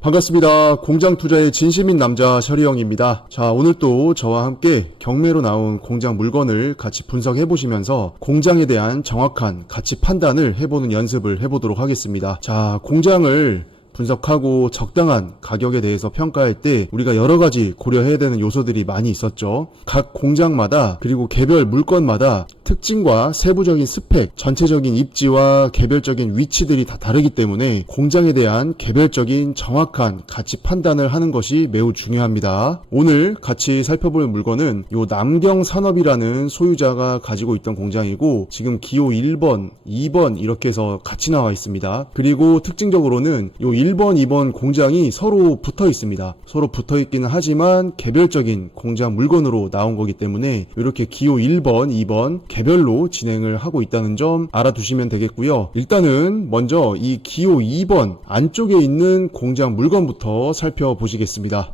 반갑습니다. 공장 투자의 진심인 남자 셔리형입니다. 자, 오늘 또 저와 함께 경매로 나온 공장 물건을 같이 분석해 보시면서 공장에 대한 정확한 가치 판단을 해보는 연습을 해보도록 하겠습니다. 자, 공장을 분석하고 적당한 가격에 대해서 평가할 때 우리가 여러 가지 고려해야 되는 요소들이 많이 있었죠. 각 공장마다 그리고 개별 물건마다 특징과 세부적인 스펙, 전체적인 입지와 개별적인 위치들이 다 다르기 때문에 공장에 대한 개별적인 정확한 가치 판단을 하는 것이 매우 중요합니다. 오늘 같이 살펴볼 물건은 요 남경산업이라는 소유자가 가지고 있던 공장이고 지금 기호 1번, 2번 이렇게 해서 같이 나와 있습니다. 그리고 특징적으로는 요 1번, 2번 공장이 서로 붙어 있습니다. 서로 붙어 있기는 하지만 개별적인 공장 물건으로 나온 거기 때문에 이렇게 기호 1번, 2번 개별로 진행을 하고 있다는 점 알아두시면 되겠고요. 일단은 먼저 이 기호 2번 안쪽에 있는 공장 물건부터 살펴보시겠습니다.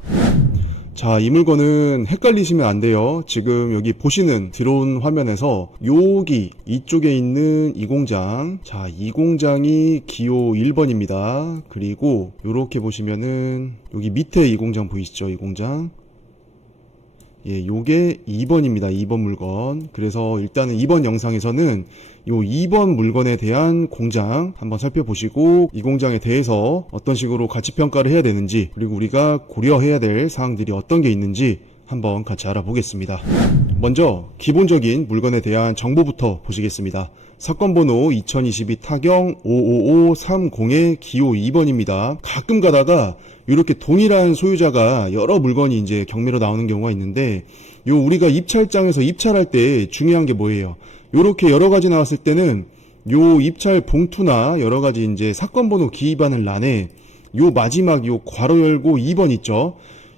자, 이 물건은 헷갈리시면 안 돼요. 지금 여기 보시는 드론 화면에서 여기 이쪽에 있는 이 공장, 자, 이 공장이 기호 1번입니다. 그리고 요렇게 보시면은 여기 밑에 이 공장 보이시죠? 이 공장. 예, 요게 2번입니다. 2번 물건. 그래서 일단은 이번 영상에서는 요 2번 물건에 대한 공장 한번 살펴보시고 이 공장에 대해서 어떤 식으로 가치평가를 해야 되는지 그리고 우리가 고려해야 될 사항들이 어떤 게 있는지 한번 같이 알아보겠습니다. 먼저 기본적인 물건에 대한 정보부터 보시겠습니다. 사건번호 2022 타경 55530의 기호 2번입니다. 가끔 가다가 이렇게 동일한 소유자가 여러 물건이 이제 경매로 나오는 경우가 있는데 요 우리가 입찰장에서 입찰할 때 중요한 게 뭐예요? 요렇게 여러 가지 나왔을 때는 요 입찰 봉투나 여러 가지 이제 사건번호 기입하는 란에 요 마지막 요 괄호 열고 2번 있죠?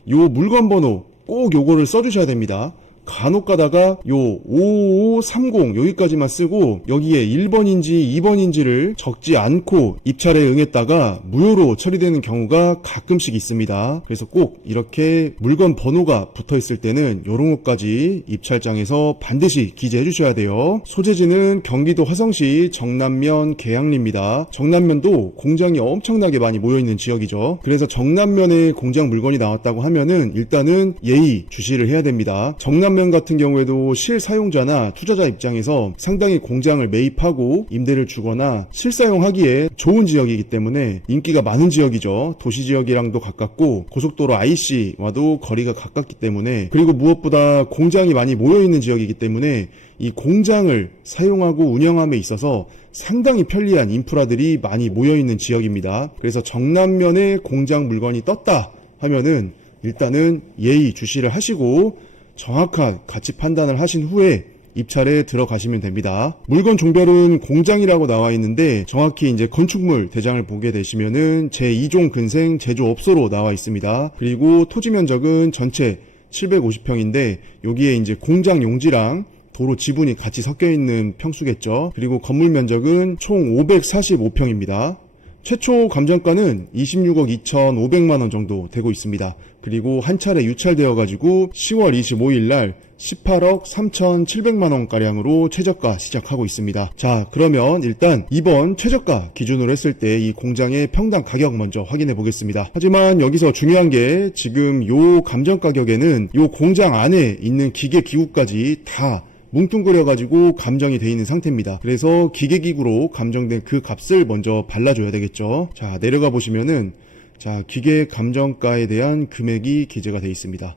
요 물건 번호 꼭 요거를 써주셔야 됩니다. 간혹 가다가 요 5530 여기까지만 쓰고 여기에 1번인지 2번인지를 적지 않고 입찰에 응했다가 무효로 처리되는 경우가 가끔씩 있습니다. 그래서 꼭 이렇게 물건 번호가 붙어 있을 때는 요런 것까지 입찰장에서 반드시 기재해 주셔야 돼요. 소재지는 경기도 화성시 정남면 계양리입니다. 정남면도 공장이 엄청나게 많이 모여있는 지역이죠. 그래서 정남면에 공장 물건이 나왔다고 하면은 일단은 예의 주시를 해야 됩니다. 정남면 같은 경우에도 실사용자나 투자자 입장에서 상당히 공장을 매입하고 임대를 주거나 실사용하기에 좋은 지역이기 때문에 인기가 많은 지역이죠. 도시지역이랑도 가깝고 고속도로 IC와도 거리가 가깝기 때문에 그리고 무엇보다 공장이 많이 모여있는 지역이기 때문에 이 공장을 사용하고 운영함에 있어서 상당히 편리한 인프라들이 많이 모여있는 지역입니다. 그래서 정남면에 공장 물건이 떴다 하면은 일단은 예의 주시를 하시고 정확한 가치 판단을 하신 후에 입찰에 들어가시면 됩니다. 물건 종별은 공장이라고 나와 있는데 정확히 이제 건축물 대장을 보게 되시면은 제2종 근생 제조업소로 나와 있습니다. 그리고 토지 면적은 전체 750평인데 여기에 이제 공장 용지랑 도로 지분이 같이 섞여 있는 평수겠죠. 그리고 건물 면적은 총 545평입니다. 최초 감정가는 26억 2,500만원 정도 되고 있습니다. 그리고 한 차례 유찰되어 가지고 10월 25일 날 18억 3,700만원가량으로 최저가 시작하고 있습니다. 자, 그러면 일단 이번 최저가 기준으로 했을 때 이 공장의 평당 가격 먼저 확인해 보겠습니다. 하지만 여기서 중요한 게 지금 요 감정 가격에는 요 공장 안에 있는 기계 기구까지 다 뭉뚱그려가지고 감정이 되어 있는 상태입니다. 그래서 기계기구로 감정된 그 값을 먼저 발라줘야 되겠죠. 자, 내려가 보시면은 자, 기계 감정가에 대한 금액이 기재가 되어 있습니다.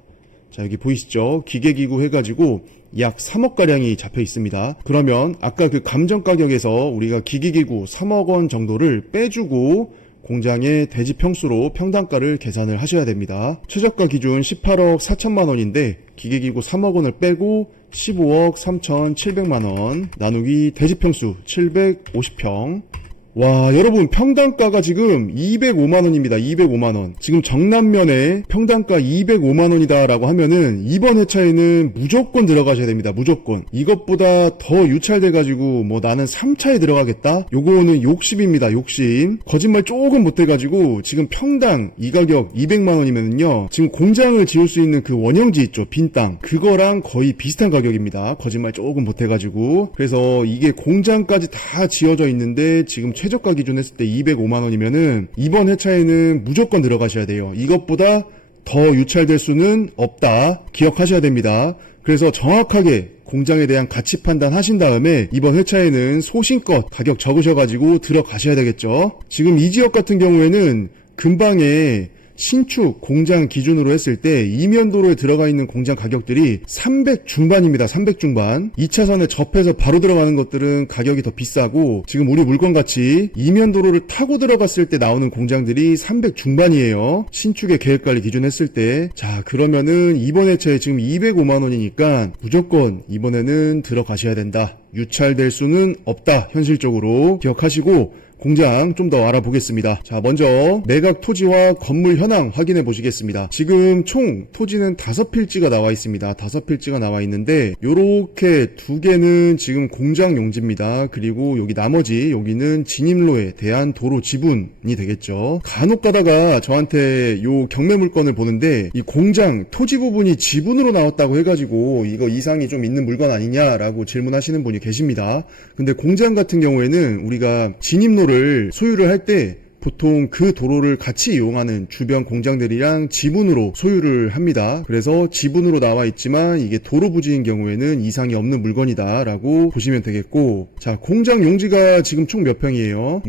자, 여기 보이시죠? 기계기구 해가지고 약 3억가량이 잡혀 있습니다. 그러면 아까 그 감정 가격에서 우리가 기계기구 3억 원 정도를 빼주고 공장의 대지 평수로 평당가를 계산을 하셔야 됩니다. 최저가 기준 18억 4천만 원인데 기계기구 3억 원을 빼고 15억 3,700만원 나누기 대지평수 750평. 와, 여러분 평당가가 지금 205만원입니다. 205만원. 지금 정남면에 평당가 205만원이다 라고 하면은 이번 회차에는 무조건 들어가셔야 됩니다. 무조건. 이것보다 더 유찰돼 가지고 뭐 나는 3차에 들어가겠다? 요거는 욕심입니다. 욕심. 거짓말 조금 못해 가지고 지금 평당 이 가격 200만원이면은요 지금 공장을 지을 수 있는 그 원형지 있죠. 빈 땅. 그거랑 거의 비슷한 가격입니다. 거짓말 조금 못해 가지고. 그래서 이게 공장까지 다 지어져 있는데 지금 최저 최저가 기준 했을 때 205만원이면은 이번 회차에는 무조건 들어가셔야 돼요. 이것보다 더 유찰될 수는 없다. 기억하셔야 됩니다. 그래서 정확하게 공장에 대한 가치 판단 하신 다음에 이번 회차에는 소신껏 가격 적으셔가지고 들어가셔야 되겠죠. 지금 이 지역 같은 경우에는 근방에 신축 공장 기준으로 했을 때 이면도로에 들어가 있는 공장 가격들이 300 중반입니다. 300 중반. 2차선에 접해서 바로 들어가는 것들은 가격이 더 비싸고 지금 우리 물건같이 이면도로를 타고 들어갔을 때 나오는 공장들이 300 중반이에요. 신축의 계획관리 기준 했을 때. 자, 그러면은 이번 회차에 지금 205만원이니까 무조건 이번에는 들어가셔야 된다. 유찰될 수는 없다. 현실적으로 기억하시고 공장 좀 더 알아보겠습니다. 자, 먼저 매각 토지와 건물 현황 확인해 보시겠습니다. 지금 총 토지는 5필지가 나와 있습니다. 5필지가 나와 있는데 요렇게 2개는 지금 공장 용지입니다. 그리고 여기 나머지 여기는 진입로에 대한 도로 지분이 되겠죠. 간혹 가다가 저한테 요 경매 물건을 보는데 이 공장 토지 부분이 지분으로 나왔다고 해가지고 이거 이상이 좀 있는 물건 아니냐라고 질문하시는 분이 계십니다. 근데 공장 같은 경우에는 우리가 진입로 소유를 할 때 보통 그 도로를 같이 이용하는 주변 공장들이랑 지분으로 소유를 합니다. 그래서 지분으로 나와 있지만 이게 도로 부지인 경우에는 이상이 없는 물건이다 라고 보시면 되겠고, 자, 공장 용지가 지금 총 몇 평이에요?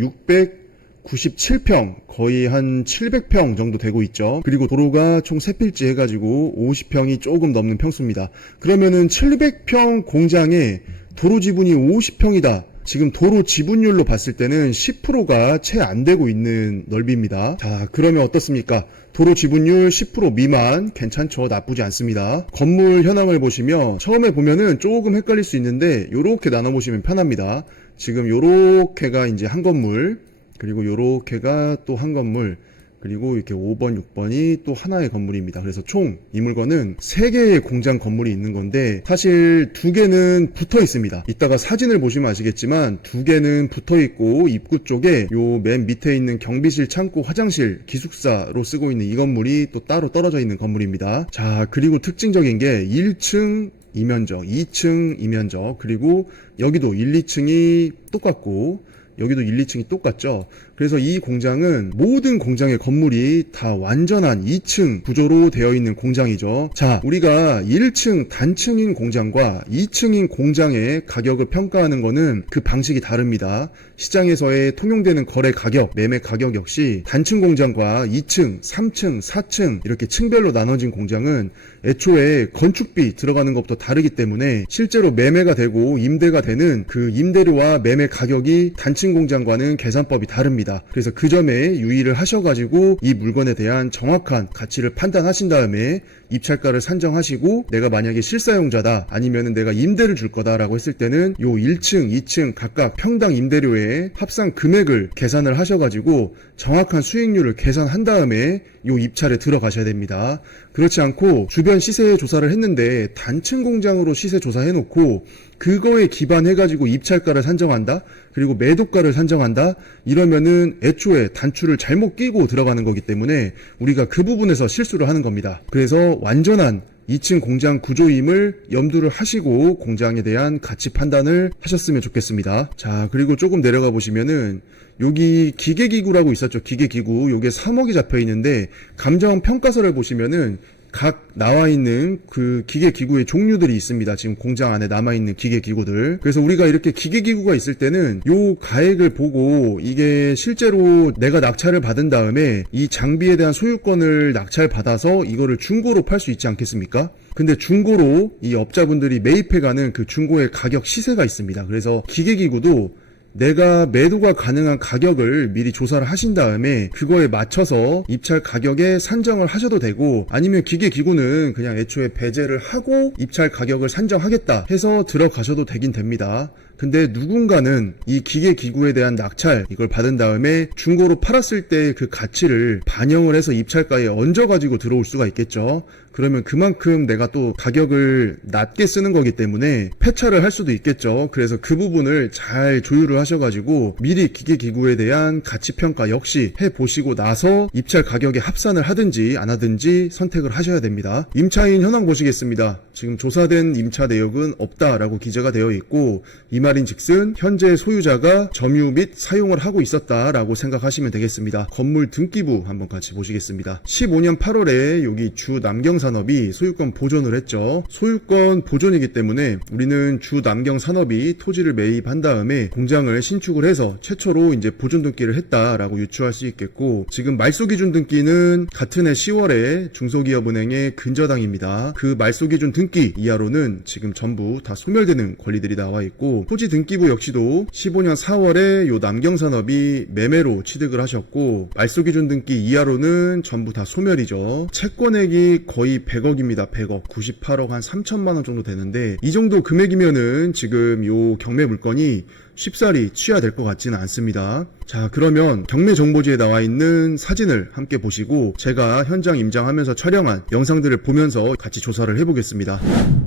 697평, 거의 한 700평 정도 되고 있죠. 그리고 도로가 총 3필지 해가지고 50평이 조금 넘는 평수입니다. 그러면은 700평 공장에 도로 지분이 50평이다. 지금 도로 지분율로 봤을 때는 10%가 채 안 되고 있는 넓이입니다. 자, 그러면 어떻습니까? 도로 지분율 10% 미만 괜찮죠? 나쁘지 않습니다. 건물 현황을 보시면 처음에 보면은 조금 헷갈릴 수 있는데 요렇게 나눠보시면 편합니다. 지금 요렇게가 이제 한 건물, 그리고 요렇게가 또 한 건물, 그리고 이렇게 5번, 6번이 또 하나의 건물입니다. 그래서 총 이 물건은 3개의 공장 건물이 있는 건데 사실 2개는 붙어 있습니다. 이따가 사진을 보시면 아시겠지만 2개는 붙어 있고 입구 쪽에 요 맨 밑에 있는 경비실, 창고, 화장실, 기숙사로 쓰고 있는 이 건물이 또 따로 떨어져 있는 건물입니다. 자, 그리고 특징적인 게 1층 이면적, 2층 이면적, 그리고 여기도 1, 2층이 똑같고 여기도 1, 2층이 똑같죠. 그래서 이 공장은 모든 공장의 건물이 다 완전한 2층 구조로 되어 있는 공장이죠. 자, 우리가 1층 단층인 공장과 2층인 공장의 가격을 평가하는 거는 그 방식이 다릅니다. 시장에서의 통용되는 거래 가격, 매매 가격 역시 단층 공장과 2층, 3층, 4층 이렇게 층별로 나눠진 공장은 애초에 건축비 들어가는 것부터 다르기 때문에 실제로 매매가 되고 임대가 되는 그 임대료와 매매 가격이 단층 공장과는 계산법이 다릅니다. 그래서 그 점에 유의를 하셔가지고 이 물건에 대한 정확한 가치를 판단하신 다음에 입찰가를 산정하시고 내가 만약에 실사용자다 아니면은 내가 임대를 줄 거다라고 했을 때는 요 1층, 2층 각각 평당 임대료의 합산 금액을 계산을 하셔가지고 정확한 수익률을 계산한 다음에 요 입찰에 들어가셔야 됩니다. 그렇지 않고 주변 시세 조사를 했는데 단층 공장으로 시세 조사해놓고 그거에 기반해가지고 입찰가를 산정한다? 그리고 매도가를 산정한다? 이러면은 애초에 단추를 잘못 끼고 들어가는 거기 때문에 우리가 그 부분에서 실수를 하는 겁니다. 그래서 완전한 2층 공장 구조임을 염두를 하시고 공장에 대한 가치 판단을 하셨으면 좋겠습니다. 자, 그리고 조금 내려가 보시면은 여기 기계기구라고 있었죠. 기계기구. 요게 3억이 잡혀 있는데 감정평가서를 보시면은 각 나와 있는 그 기계기구의 종류들이 있습니다. 지금 공장 안에 남아있는 기계기구들. 그래서 우리가 이렇게 기계기구가 있을 때는 요 가액을 보고 이게 실제로 내가 낙찰을 받은 다음에 이 장비에 대한 소유권을 낙찰받아서 이거를 중고로 팔 수 있지 않겠습니까? 근데 중고로 이 업자분들이 매입해가는 그 중고의 가격 시세가 있습니다. 그래서 기계기구도 내가 매도가 가능한 가격을 미리 조사를 하신 다음에 그거에 맞춰서 입찰 가격에 산정을 하셔도 되고, 아니면 기계기구는 그냥 애초에 배제를 하고 입찰 가격을 산정하겠다 해서 들어가셔도 되긴 됩니다. 근데 누군가는 이 기계기구에 대한 낙찰 이걸 받은 다음에 중고로 팔았을 때 그 가치를 반영을 해서 입찰가에 얹어가지고 들어올 수가 있겠죠. 그러면 그만큼 내가 또 가격을 낮게 쓰는 거기 때문에 폐차를 할 수도 있겠죠. 그래서 그 부분을 잘 조율을 하셔가지고 미리 기계기구에 대한 가치평가 역시 해보시고 나서 입찰 가격에 합산을 하든지 안 하든지 선택을 하셔야 됩니다. 임차인 현황 보시겠습니다. 지금 조사된 임차 내역은 없다라고 기재가 되어 있고, 이 말인 즉슨 현재 소유자가 점유 및 사용을 하고 있었다라고 생각하시면 되겠습니다. 건물 등기부 한번 같이 보시겠습니다. 15년 8월에 여기 주 남경산업이 소유권 보존을 했죠. 소유권 보존이기 때문에 우리는 주 남경산업이 토지를 매입한 다음에 공장을 신축을 해서 최초로 이제 보존 등기를 했다라고 유추할 수 있겠고, 지금 말소기준 등기는 같은 해 10월에 중소기업은행의 근저당입니다. 그 말소기준 등기 이하로는 지금 전부 다 소멸되는 권리들이 나와 있고, 토지 등기부 역시도 15년 4월에 요 남경산업이 매매로 취득을 하셨고, 말소기준 등기 이하로는 전부 다 소멸이죠. 채권액이 거의 100억입니다. 100억, 98억 한 3천만 원 정도 되는데, 이 정도 금액이면은 지금 요 경매 물건이 쉽사리 취하될 것 같지는 않습니다. 자, 그러면 경매 정보지에 나와 있는 사진을 함께 보시고 제가 현장 임장하면서 촬영한 영상들을 보면서 같이 조사를 해보겠습니다.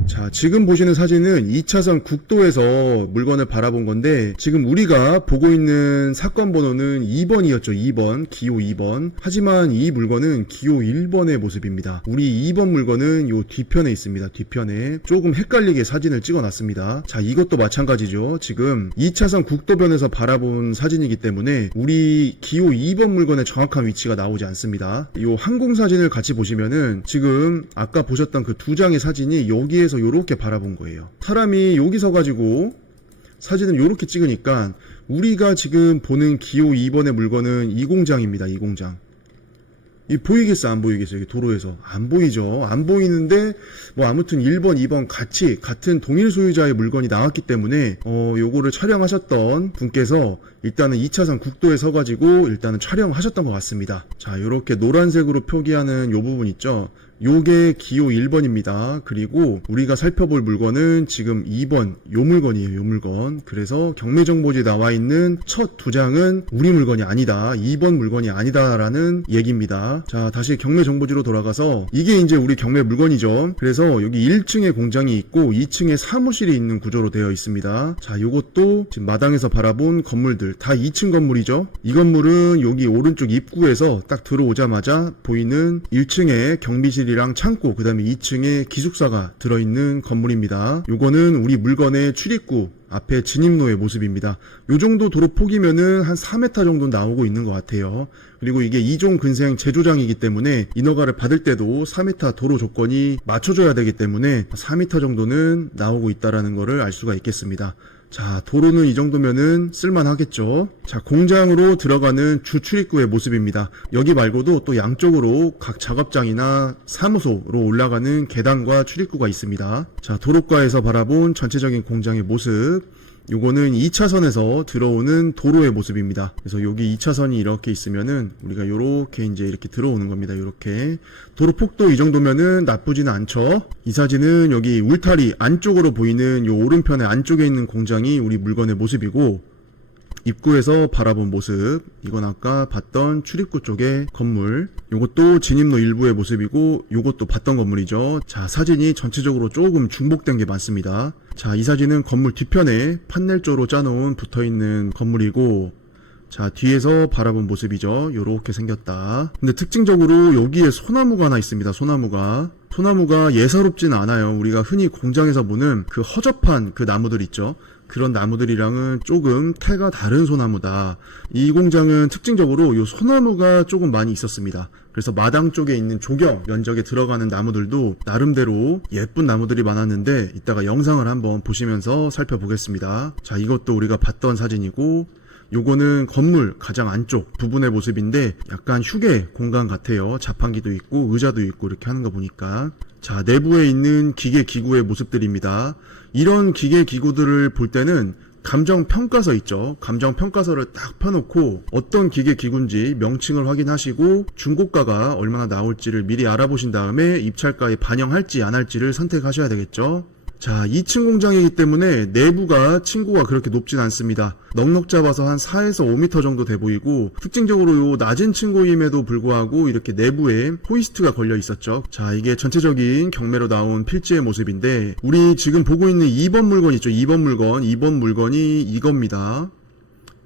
자, 지금 보시는 사진은 2차선 국도에서 물건을 바라본 건데, 지금 우리가 보고 있는 사건 번호는 2번이었죠. 2번, 기호 2번. 하지만 이 물건은 기호 1번의 모습입니다. 우리 2번 물건은 요 뒤편에 있습니다. 뒤편에 조금 헷갈리게 사진을 찍어놨습니다. 자, 이것도 마찬가지죠. 지금 2차선 국도변에서 바라본 사진이기 때문에 우리 기호 2번 물건의 정확한 위치가 나오지 않습니다. 요 항공사진을 같이 보시면은 지금 아까 보셨던 그 두 장의 사진이 여기에서 요렇게 바라본 거예요. 사람이 여기 서가지고 사진을 요렇게 찍으니까 우리가 지금 보는 기호 2번의 물건은 이 공장입니다. 이 공장. 이 보이겠어 안 보이겠어? 여기 도로에서 안 보이죠. 안 보이는데 뭐 아무튼 1번 2번 같이 같은 동일 소유자의 물건이 나왔기 때문에 요거를 촬영하셨던 분께서 일단은 2차선 국도에 서가지고 일단은 촬영하셨던 것 같습니다. 자, 요렇게 노란색으로 표기하는 요 부분 있죠. 요게 기호 1번입니다. 그리고 우리가 살펴볼 물건은 지금 2번 요 물건이에요. 요 물건. 그래서 경매정보지에 나와 있는 첫 두 장은 우리 물건이 아니다. 2번 물건이 아니다라는 얘기입니다. 자, 다시 경매정보지로 돌아가서 이게 이제 우리 경매 물건이죠. 그래서 여기 1층에 공장이 있고 2층에 사무실이 있는 구조로 되어 있습니다. 자, 요것도 지금 마당에서 바라본 건물들 다 2층 건물이죠. 이 건물은 여기 오른쪽 입구에서 딱 들어오자마자 보이는 1층에 경비실이랑 창고, 그 다음에 2층에 기숙사가 들어있는 건물입니다. 요거는 우리 물건의 출입구 앞에 진입로의 모습입니다. 요 정도 도로 폭이면은 한 4m 정도 나오고 있는 것 같아요. 그리고 이게 2종 근생 제조장이기 때문에 인허가를 받을 때도 4m 도로 조건이 맞춰줘야 되기 때문에 4m 정도는 나오고 있다라는 거를 알 수가 있겠습니다. 자, 도로는 이 정도면은 쓸만하겠죠. 자, 공장으로 들어가는 주 출입구의 모습입니다. 여기 말고도 또 양쪽으로 각 작업장이나 사무소로 올라가는 계단과 출입구가 있습니다. 자, 도로가에서 바라본 전체적인 공장의 모습. 요거는 2차선에서 들어오는 도로의 모습입니다. 그래서 여기 2차선이 이렇게 있으면은 우리가 요렇게 이제 이렇게 들어오는 겁니다. 요렇게. 도로 폭도 이 정도면은 나쁘지는 않죠. 이 사진은 여기 울타리 안쪽으로 보이는 요 오른편의 안쪽에 있는 공장이 우리 물건의 모습이고, 입구에서 바라본 모습, 이건 아까 봤던 출입구 쪽의 건물, 요것도 진입로 일부의 모습이고 요것도 봤던 건물이죠. 자, 사진이 전체적으로 조금 중복된 게 많습니다. 자, 이 사진은 건물 뒤편에 판넬조로 짜놓은 붙어있는 건물이고, 자, 뒤에서 바라본 모습이죠. 요렇게 생겼다. 근데 특징적으로 여기에 소나무가 하나 있습니다. 소나무가 예사롭진 않아요. 우리가 흔히 공장에서 보는 그 허접한 그 나무들 있죠. 그런 나무들이랑은 조금 태가 다른 소나무다. 이 공장은 특징적으로 이 소나무가 조금 많이 있었습니다. 그래서 마당 쪽에 있는 조경 면적에 들어가는 나무들도 나름대로 예쁜 나무들이 많았는데, 이따가 영상을 한번 보시면서 살펴보겠습니다. 자, 이것도 우리가 봤던 사진이고, 요거는 건물 가장 안쪽 부분의 모습인데 약간 휴게 공간 같아요. 자판기도 있고 의자도 있고 이렇게 하는 거 보니까. 자, 내부에 있는 기계 기구의 모습들입니다. 이런 기계 기구들을 볼 때는 감정평가서 있죠. 감정평가서를 딱 펴놓고 어떤 기계 기구인지 명칭을 확인하시고 중고가가 얼마나 나올지를 미리 알아보신 다음에 입찰가에 반영할지 안 할지를 선택하셔야 되겠죠. 자, 2층 공장이기 때문에 내부가 층고가 그렇게 높진 않습니다. 넉넉 잡아서 한 4에서 5m 정도 돼 보이고, 특징적으로 요 낮은 층고임에도 불구하고 이렇게 내부에 호이스트가 걸려 있었죠. 자, 이게 전체적인 경매로 나온 필지의 모습인데, 우리 지금 보고 있는 2번 물건 있죠. 2번 물건이 이겁니다.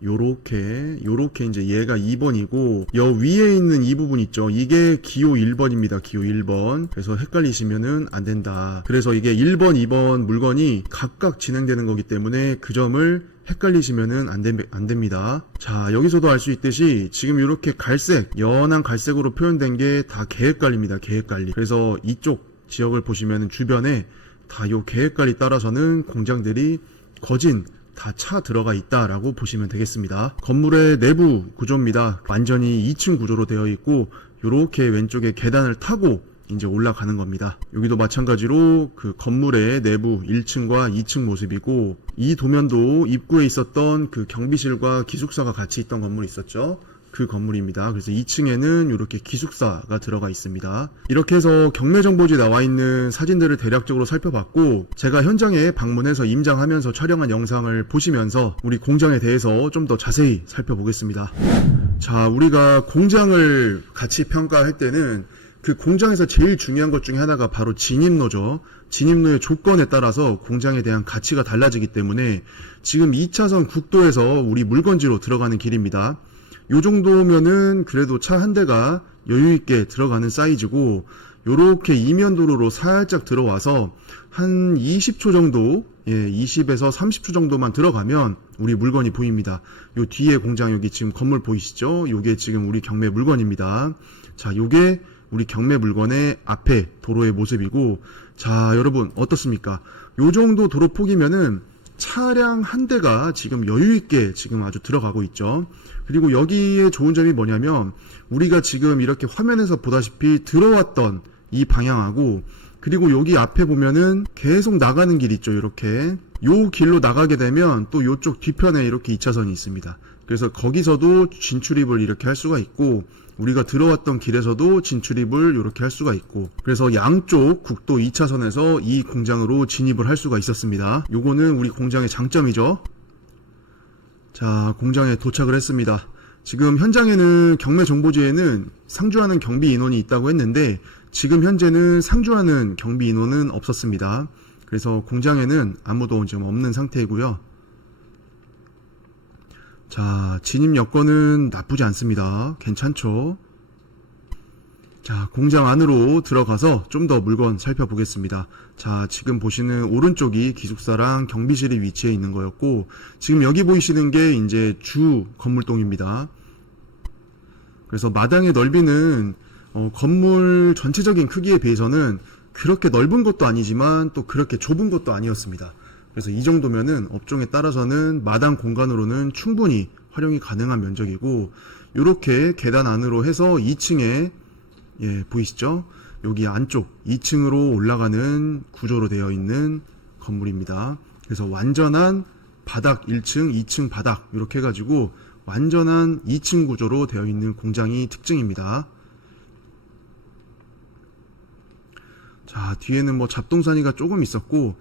요렇게 이제 얘가 2번이고, 여 위에 있는 이 부분 있죠. 이게 기호 1번입니다. 기호 1번. 그래서 헷갈리시면은 안 된다. 그래서 이게 1번, 2번 물건이 각각 진행되는 거기 때문에 그 점을 헷갈리시면은 안 됩니다. 자, 여기서도 알 수 있듯이 지금 이렇게 갈색, 연한 갈색으로 표현된 게 다 계획관리입니다. 계획관리. 그래서 이쪽 지역을 보시면은 주변에 다 요 계획관리 따라서는 공장들이 거진 다 차 들어가 있다라고 보시면 되겠습니다. 건물의 내부 구조입니다. 완전히 2층 구조로 되어 있고, 요렇게 왼쪽에 계단을 타고 이제 올라가는 겁니다. 여기도 마찬가지로 그 건물의 내부 1층과 2층 모습이고, 이 도면도 입구에 있었던 그 경비실과 기숙사가 같이 있던 건물이 있었죠. 그 건물입니다. 그래서 2층에는 이렇게 기숙사가 들어가 있습니다. 이렇게 해서 경매정보지에 나와 있는 사진들을 대략적으로 살펴봤고, 제가 현장에 방문해서 임장하면서 촬영한 영상을 보시면서 우리 공장에 대해서 좀 더 자세히 살펴보겠습니다. 자, 우리가 공장을 같이 평가할 때는 그 공장에서 제일 중요한 것 중에 하나가 바로 진입로죠. 진입로의 조건에 따라서 공장에 대한 가치가 달라지기 때문에 지금 2차선 국도에서 우리 물건지로 들어가는 길입니다. 요 정도면은 그래도 차 한 대가 여유있게 들어가는 사이즈고, 요렇게 이면도로로 살짝 들어와서 한 20초 정도, 20에서 30초 정도만 들어가면 우리 물건이 보입니다. 요 뒤에 공장, 여기 지금 건물 보이시죠? 요게 지금 우리 경매 물건입니다. 자, 요게 우리 경매 물건의 앞에 도로의 모습이고, 자, 여러분 어떻습니까? 요 정도 도로 폭이면은 차량 한 대가 지금 여유있게 지금 아주 들어가고 있죠. 그리고 여기에 좋은 점이 뭐냐면, 우리가 지금 이렇게 화면에서 보다시피 들어왔던 이 방향하고, 그리고 여기 앞에 보면은 계속 나가는 길 있죠. 이렇게 요 길로 나가게 되면 또 요쪽 뒤편에 이렇게 2차선이 있습니다. 그래서 거기서도 진출입을 이렇게 할 수가 있고, 우리가 들어왔던 길에서도 진출입을 이렇게 할 수가 있고, 그래서 양쪽 국도 2차선에서 이 공장으로 진입을 할 수가 있었습니다. 요거는 우리 공장의 장점이죠. 자, 공장에 도착을 했습니다. 지금 현장에는 경매 정보지에는 상주하는 경비 인원이 있다고 했는데, 지금 현재는 상주하는 경비 인원은 없었습니다. 그래서 공장에는 아무도 지금 없는 상태이고요. 자, 진입 여건은 나쁘지 않습니다. 괜찮죠? 자, 공장 안으로 들어가서 좀 더 물건 살펴보겠습니다. 자, 지금 보시는 오른쪽이 기숙사랑 경비실이 위치해 있는 거였고, 지금 여기 보이시는 게 이제 주 건물동입니다. 그래서 마당의 넓이는 건물 전체적인 크기에 비해서는 그렇게 넓은 것도 아니지만 또 그렇게 좁은 것도 아니었습니다. 그래서 이 정도면은 업종에 따라서는 마당 공간으로는 충분히 활용이 가능한 면적이고, 이렇게 계단 안으로 해서 2층에 보이시죠? 여기 안쪽 2층으로 올라가는 구조로 되어 있는 건물입니다. 그래서 완전한 바닥 1층, 2층 바닥 이렇게 해가지고 완전한 2층 구조로 되어 있는 공장이 특징입니다. 자, 뒤에는 뭐 잡동사니가 조금 있었고,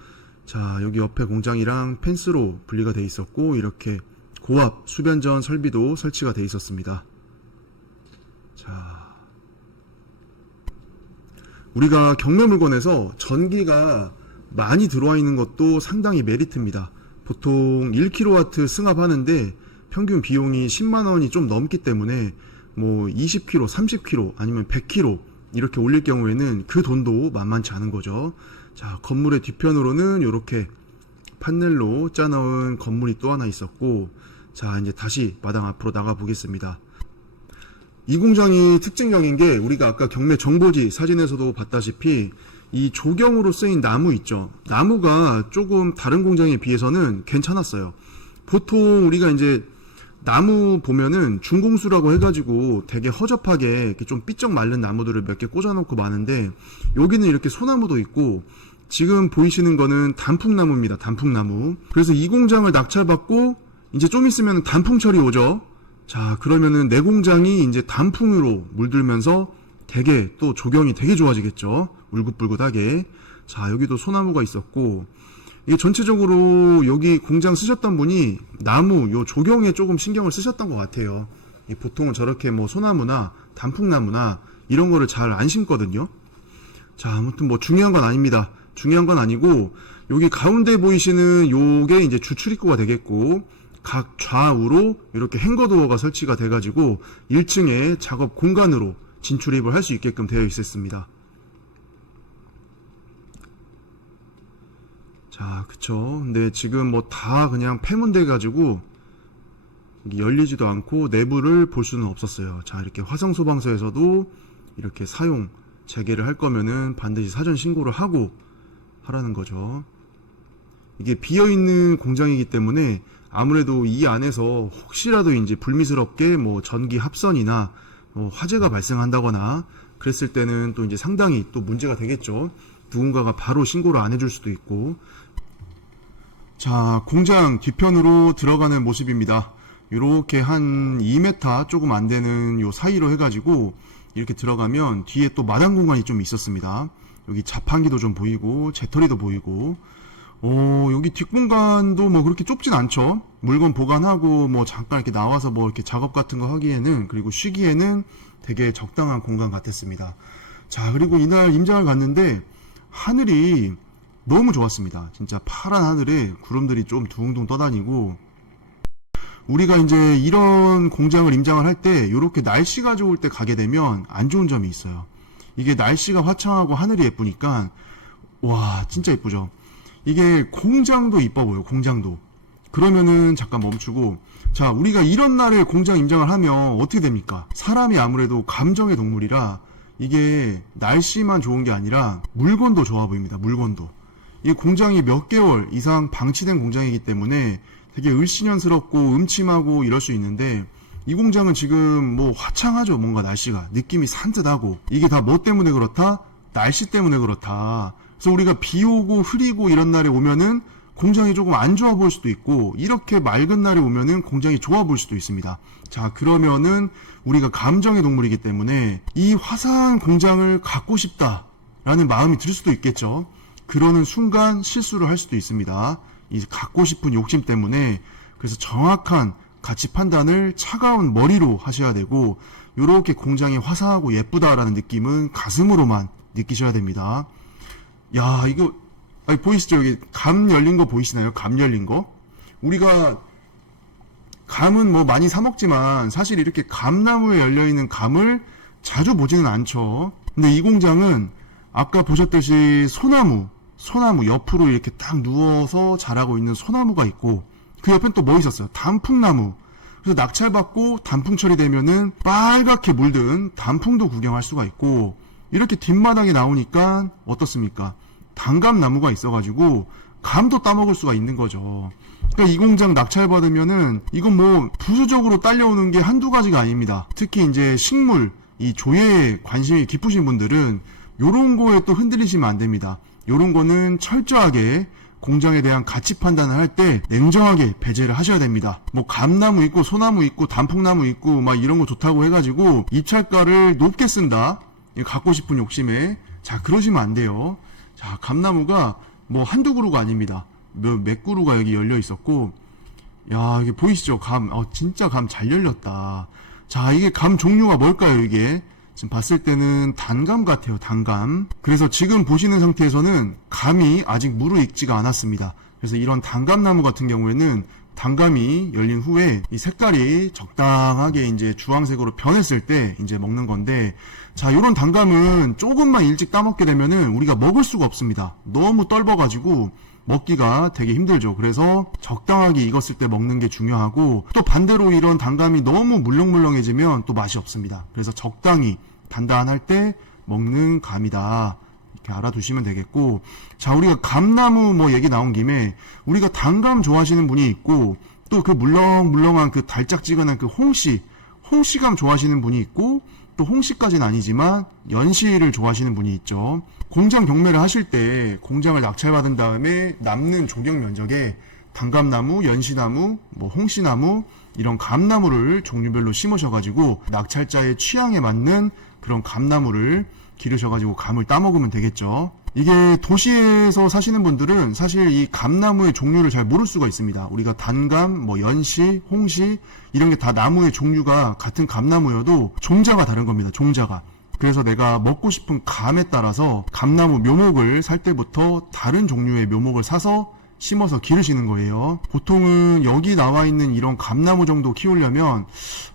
자, 여기 옆에 공장이랑 펜스로 분리가 되어 있었고, 이렇게 고압 수변전 설비도 설치가 되어 있었습니다. 자, 우리가 경매 물건에서 전기가 많이 들어와 있는 것도 상당히 메리트입니다. 보통 1kW 승합하는데 평균 비용이 10만원이 좀 넘기 때문에 뭐 20kW, 30kW 아니면 100kW 이렇게 올릴 경우에는 그 돈도 만만치 않은 거죠. 자, 건물의 뒤편으로는 이렇게 판넬로 짜놓은 건물이 또 하나 있었고, 자, 이제 다시 마당 앞으로 나가 보겠습니다. 이 공장이 특징적인 게, 우리가 아까 경매 정보지 사진에서도 봤다시피 이 조경으로 쓰인 나무 있죠. 나무가 조금 다른 공장에 비해서는 괜찮았어요. 보통 우리가 이제 나무 보면은 중공수라고 해가지고 되게 허접하게 이렇게 좀 삐쩍 마른 나무들을 몇 개 꽂아놓고 마는데, 여기는 이렇게 소나무도 있고, 지금 보이시는 거는 단풍나무입니다. 단풍나무. 그래서 이 공장을 낙찰받고 이제 좀 있으면 단풍철이 오죠. 자, 그러면은 내 공장이 이제 단풍으로 물들면서 되게 또 조경이 되게 좋아지겠죠. 울긋불긋하게. 자, 여기도 소나무가 있었고, 이게 전체적으로 여기 공장 쓰셨던 분이 나무 요 조경에 조금 신경을 쓰셨던 것 같아요. 보통은 저렇게 뭐 소나무나 단풍나무나 이런 거를 잘 안 심거든요. 자, 아무튼 뭐 중요한 건 아닙니다. 중요한 건 아니고, 여기 가운데 보이시는 요게 이제 주출입구가 되겠고, 각 좌우로 이렇게 행거도어가 설치가 돼가지고 1층에 작업 공간으로 진출입을 할 수 있게끔 되어 있었습니다. 자, 그쵸. 근데 지금 뭐 다 그냥 폐문돼 가지고 열리지도 않고 내부를 볼 수는 없었어요. 자, 이렇게 화성소방서에서도 이렇게 사용 재개를 할 거면은 반드시 사전 신고를 하고 하라는 거죠. 이게 비어있는 공장이기 때문에 아무래도 이 안에서 혹시라도 이제 불미스럽게 뭐 전기 합선이나 화재가 발생한다거나 그랬을 때는 또 이제 상당히 또 문제가 되겠죠. 누군가가 바로 신고를 안 해줄 수도 있고. 자, 공장 뒤편으로 들어가는 모습입니다. 이렇게 한 2m 조금 안 되는 요 사이로 해가지고 이렇게 들어가면 뒤에 또 마당 공간이 좀 있었습니다. 여기 자판기도 좀 보이고 재터리도 보이고. 여기 뒷공간도 뭐 그렇게 좁진 않죠. 물건 보관하고 뭐 잠깐 이렇게 나와서 뭐 이렇게 작업 같은 거 하기에는, 그리고 쉬기에는 되게 적당한 공간 같았습니다. 자, 그리고 이날 임장을 갔는데 하늘이 너무 좋았습니다. 진짜 파란 하늘에 구름들이 좀 둥둥 떠다니고. 우리가 이제 이런 공장을 임장을 할 때 이렇게 날씨가 좋을 때 가게 되면 안 좋은 점이 있어요. 이게 날씨가 화창하고 하늘이 예쁘니까 와, 진짜 예쁘죠. 이게 공장도 이뻐 보여요. 공장도. 그러면은 잠깐 멈추고, 자, 우리가 이런 날에 공장 임장을 하면 어떻게 됩니까? 사람이 아무래도 감정의 동물이라 이게 날씨만 좋은 게 아니라 물건도 좋아 보입니다. 물건도. 이 공장이 몇 개월 이상 방치된 공장이기 때문에 되게 을씨년스럽고 음침하고 이럴 수 있는데, 이 공장은 지금 뭐 화창하죠. 뭔가 날씨가 느낌이 산뜻하고. 이게 다 뭐 때문에 그렇다? 날씨 때문에 그렇다. 그래서 우리가 비 오고 흐리고 이런 날에 오면은 공장이 조금 안 좋아 보일 수도 있고, 이렇게 맑은 날에 오면은 공장이 좋아 보일 수도 있습니다. 자, 그러면은 우리가 감정의 동물이기 때문에 이 화사한 공장을 갖고 싶다라는 마음이 들 수도 있겠죠. 그러는 순간 실수를 할 수도 있습니다. 이 갖고 싶은 욕심 때문에. 그래서 정확한 가치 판단을 차가운 머리로 하셔야 되고, 이렇게 공장이 화사하고 예쁘다라는 느낌은 가슴으로만 느끼셔야 됩니다. 야, 이거 보이시죠? 여기 감 열린 거 보이시나요? 감 열린 거? 우리가 감은 뭐 많이 사 먹지만 사실 이렇게 감나무에 열려있는 감을 자주 보지는 않죠. 근데 이 공장은 아까 보셨듯이 소나무 옆으로 이렇게 딱 누워서 자라고 있는 소나무가 있고, 그 옆엔 또 뭐 있었어요? 단풍나무. 그래서 낙찰받고 단풍 처리되면은 빨갛게 물든 단풍도 구경할 수가 있고, 이렇게 뒷마당에 나오니까 어떻습니까? 단감나무가 있어가지고 감도 따먹을 수가 있는 거죠. 그러니까 이 공장 낙찰받으면은 이건 뭐 부수적으로 딸려오는 게 한두 가지가 아닙니다. 특히 이제 식물, 이 조예에 관심이 깊으신 분들은 요런 거에 또 흔들리시면 안 됩니다. 요런 거는 철저하게 공장에 대한 가치 판단을 할 때 냉정하게 배제를 하셔야 됩니다. 뭐 감나무 있고 소나무 있고 단풍나무 있고 막 이런 거 좋다고 해가지고 입찰가를 높게 쓴다, 갖고 싶은 욕심에. 자, 그러시면 안 돼요. 자, 감나무가 뭐 한두 그루가 아닙니다. 몇 그루가 여기 열려 있었고, 야, 이게 보이시죠? 감, 진짜 감 잘 열렸다. 자, 이게 감 종류가 뭘까요? 이게 지금 봤을 때는 단감 같아요. 단감. 그래서 지금 보시는 상태에서는 감이 아직 무르익지가 않았습니다. 그래서 이런 단감나무 같은 경우에는 단감이 열린 후에 이 색깔이 적당하게 이제 주황색으로 변했을 때 이제 먹는 건데, 자, 요런 단감은 조금만 일찍 따먹게 되면은 우리가 먹을 수가 없습니다. 너무 떫어가지고 먹기가 되게 힘들죠. 그래서 적당하게 익었을 때 먹는 게 중요하고, 또 반대로 이런 단감이 너무 물렁물렁해지면 또 맛이 없습니다. 그래서 적당히 단단할 때 먹는 감이다, 이렇게 알아두시면 되겠고. 자, 우리가 감나무 뭐 얘기 나온 김에 우리가 단감 좋아하시는 분이 있고, 또 그 물렁물렁한 그 달짝지근한 그 홍시감 좋아하시는 분이 있고, 또 홍시까지는 아니지만 연시를 좋아하시는 분이 있죠. 공장 경매를 하실 때 공장을 낙찰받은 다음에 남는 조경 면적에 단감나무, 연시나무, 뭐 홍시나무, 이런 감나무를 종류별로 심으셔가지고 낙찰자의 취향에 맞는 그런 감나무를 기르셔가지고 감을 따먹으면 되겠죠. 이게 도시에서 사시는 분들은 사실 이 감나무의 종류를 잘 모를 수가 있습니다. 우리가 단감, 뭐 연시, 홍시 이런 게 다 나무의 종류가 같은 감나무여도 종자가 다른 겁니다. 종자가. 그래서 내가 먹고 싶은 감에 따라서 감나무 묘목을 살 때부터 다른 종류의 묘목을 사서 심어서 기르시는 거예요. 보통은 여기 나와 있는 이런 감나무 정도 키우려면